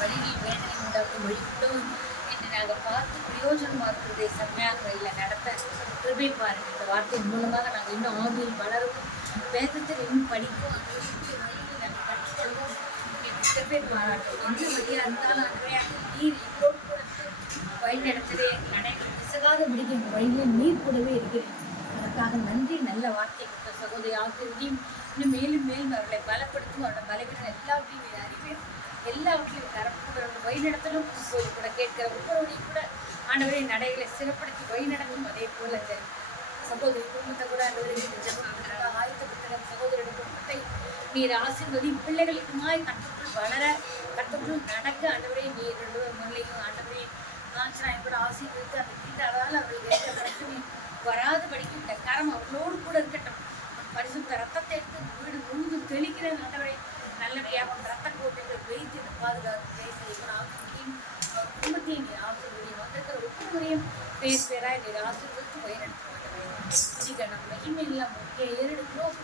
வழியில் வேதனை உண்டாக்கும் வழிவிட்டோம் என்று நாங்கள் பார்த்து பிரயோஜனமாக இருக்கிறதை செம்மையாக வழியில் நடத்த கிருபை பாருங்கள். இந்த வார்த்தையின் மூலமாக நாங்கள் இன்னும் ஆவியில் வளரவும் வேதத்தில் இன்னும் படிக்கவும் வழியில் நாங்கள் கற்றுக்கொள்வோம் என்று கிருபை பாராட்டும். எந்த வழியாக இருந்தாலும் அன்றைய நீர் எங்களோடு கொடுத்து வழி நடத்தவே நடைகள் பிசகாத முடிக்கும் வழியில் நீர் கூடவே இருக்கிறேன். அதற்காக நன்றி. நல்ல வார்த்தை கொடுத்த சகோதரி ஆசிரியரையும் இன்னும் மேலும் மேலும் அவர்களை பலப்படுத்தும். அவரோட பலவீனம் எல்லாவற்றையும் அறிவேன், எல்லாவற்றையும் தரக்கூட வழிநடத்தலும் போய் கூட கேட்கிற ஒவ்வொருவரையும் கூட ஆண்டவரை நடைகளை சிறப்படுத்தி வழிநடத்தும். அதே போல இந்த சகோதரி குடும்பத்தை கூட ஆயத்தப்பட்ட சகோதரிയുടെ குடும்பத்தை நீர் ஆசீர்வதி பிள்ளைகள் இதுமாய் கற்றுக்குள் வளர கற்றுக்குள் நடக்க ஆண்டவரை நீர் முன்னிலையும் ஆண்டவரை காஞ்சனாய் கூட ஆசீர்வதித்து அந்த வீட்டாரால் அவர்கள் எந்த பிரச்சனை வராது படிக்கும் இந்த கரம் அவர்களோடு கூட இருக்கட்டும். பரிசுத்த ரத்தத்தை எடுத்து வீடு முழுதும் தெளிக்கிற ஆண்டவரை நல்லபடியாக ரத்த கோட்டைகள் வைத்து இந்த பாதுகாப்பு பேச ஆசிரியையும் குடும்பத்தையும் நீர் ஆசிரியரையும் வந்திருக்கிற ஒவ்வொருவரையும் பேர் பேராய் நீர் ஆசீர்வதித்து வழிநடத்த மாட்டவரை நம்ம மகிமையெல்லாம் ஏறெடுக்கிறோம்.